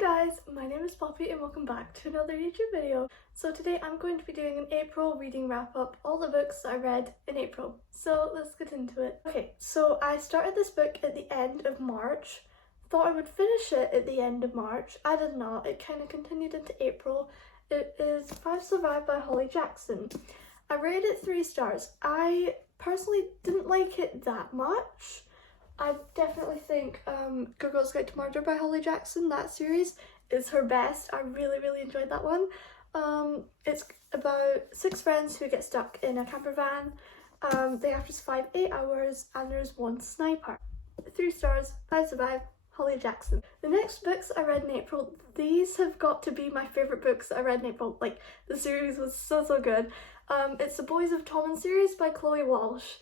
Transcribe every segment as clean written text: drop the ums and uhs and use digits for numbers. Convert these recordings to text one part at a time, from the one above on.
guys, my name is Poppy and welcome back to another YouTube video. So today I'm going to be doing an April reading wrap up, all the books that I read in April. So let's get into it. Okay, so I started this book at the end of March. Thought I would finish it at the end of March. I did not. It kind of continued into April. It is Five Survive by Holly Jackson. I rated it 3 stars. I personally didn't like it that much. I definitely think Good Girl's Guide to Murder by Holly Jackson, that series, is her best. I really enjoyed that one. It's about 6 friends who get stuck in a camper van. They have to survive 8 hours and there's one sniper. 3 stars, Five Survive, Holly Jackson. The next books I read in April, these have got to be my favourite books that I read in April. Like, the series was so good. It's the Boys of Tommen series by Chloe Walsh.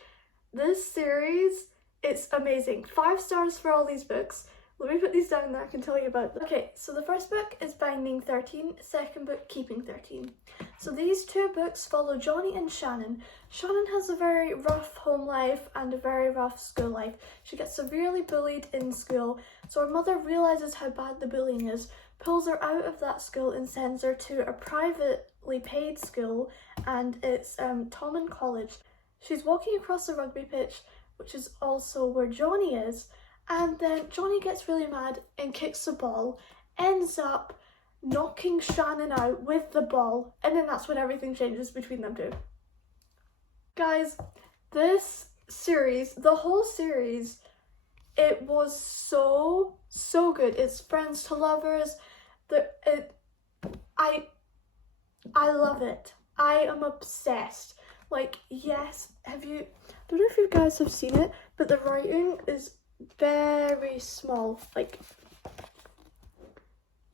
This series, it's amazing. 5 stars for all these books. Let me put these down and I can tell you about them. Okay, so the first book is Binding 13, second book Keeping 13. So these 2 books follow Johnny and Shannon. Shannon has a very rough home life and a very rough school life. She gets severely bullied in school, so her mother realises how bad the bullying is, pulls her out of that school and sends her to a privately paid school, and it's Tommen College. She's walking across the rugby pitch, which is also where Johnny is, and then Johnny gets really mad and kicks the ball, ends up knocking Shannon out with the ball, and then that's when everything changes between them two. Guys, this series, the whole series, it was so good. It's friends to lovers. I love it. I am obsessed. Like, yes, I don't know if you guys have seen it, but the writing is very small. Like,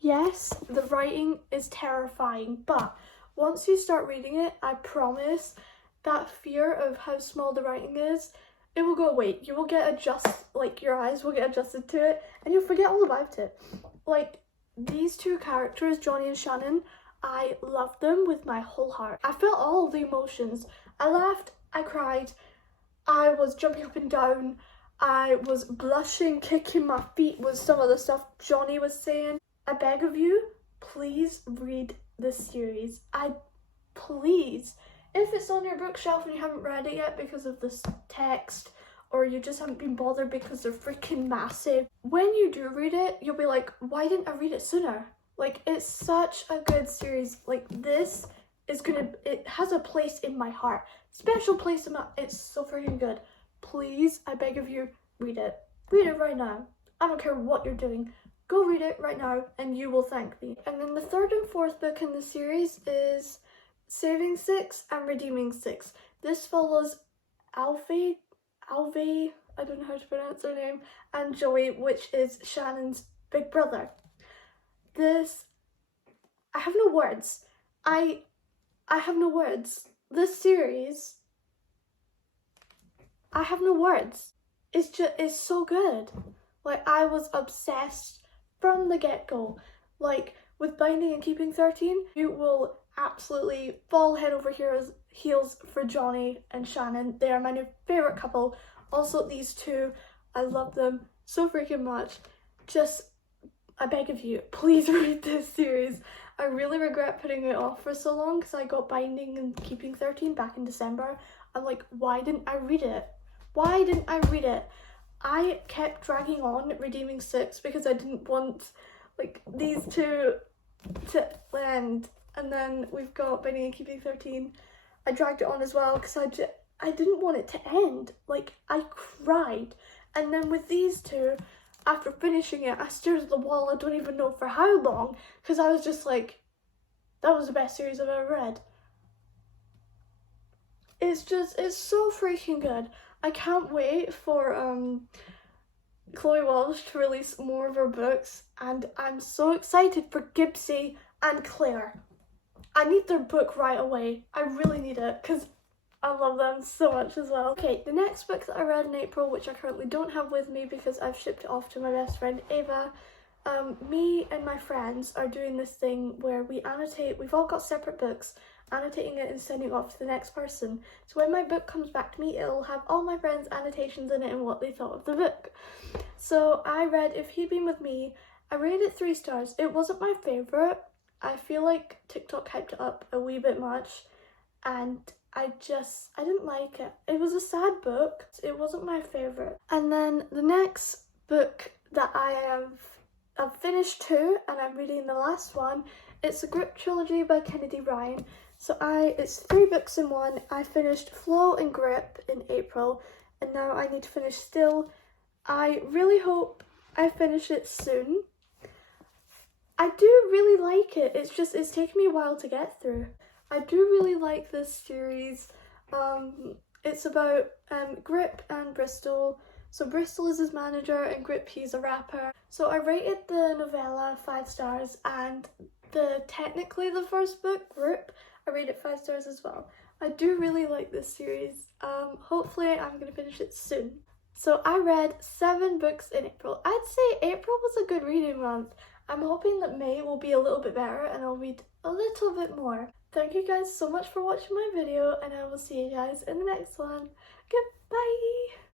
yes, the writing is terrifying, but once you start reading it, I promise that fear of how small the writing is, it will go away. You will get your eyes will get adjusted to it, and you'll forget all about it. Like, these 2 characters, Johnny and Shannon, I loved them with my whole heart. I felt all the emotions. I laughed, I cried, I was jumping up and down, I was blushing, kicking my feet with some of the stuff Johnny was saying. I beg of you, please read this series. Please. If it's on your bookshelf and you haven't read it yet because of this text, or you just haven't been bothered because they're freaking massive, when you do read it, you'll be like, why didn't I read it sooner? Like, it's such a good series. Like, this is it has a place in my heart. Special place in it's so freaking good. Please, I beg of you, read it. Read it right now. I don't care what you're doing. Go read it right now and you will thank me. And then the 3rd and 4th book in the series is Saving 6 and Redeeming 6. This follows Alfie, I don't know how to pronounce her name, and Joey, which is Shannon's big brother. I have no words. I have no words. This series, I have no words. It's so good. Like, I was obsessed from the get-go. Like, with Binding and Keeping 13, you will absolutely fall head over heels for Johnny and Shannon. They are my new favourite couple. Also, these 2, I love them so freaking much. I beg of you, please read this series. I really regret putting it off for so long because I got Binding and Keeping 13 back in December. I'm like, why didn't I read it? Why didn't I read it? I kept dragging on Redeeming 6 because I didn't want, like, these 2 to end. And then we've got Binding and Keeping 13. I dragged it on as well because I didn't want it to end. Like, I cried. And then with these 2, after finishing it, I stared at the wall, I don't even know for how long, because I was just like, that was the best series I've ever read. It's so freaking good. I can't wait for Chloe Walsh to release more of her books, and I'm so excited for Gibbsy and Claire. I need their book right away. I really need it, because I love them so much as well. Okay, the next book that I read in April, which I currently don't have with me because I've shipped it off to my best friend Ava, me and my friends are doing this thing where we annotate, we've all got separate books, annotating it and sending it off to the next person. So when my book comes back to me, it'll have all my friends' annotations in it and what they thought of the book. So I read If He'd Been With Me I rated it 3 stars. It wasn't my favourite. I feel like TikTok hyped it up a wee bit much and I didn't like it. It was a sad book. It wasn't my favourite. And then the next book that I've finished 2 and I'm reading the last one. It's a group trilogy by Kennedy Ryan. So it's 3 books in one. I finished Flow and Grip in April and now I need to finish Still. I really hope I finish it soon. I do really like it. It's taken me a while to get through. I do really like this series. It's about Grip and Bristol. So Bristol is his manager and Grip, he's a rapper. So I rated the novella 5 stars and technically the first book, Grip, I rated 5 stars as well. I do really like this series. Hopefully I'm going to finish it soon. So I read 7 books in April. I'd say April was a good reading month. I'm hoping that May will be a little bit better and I'll read a little bit more. Thank you guys so much for watching my video and I will see you guys in the next one. Goodbye!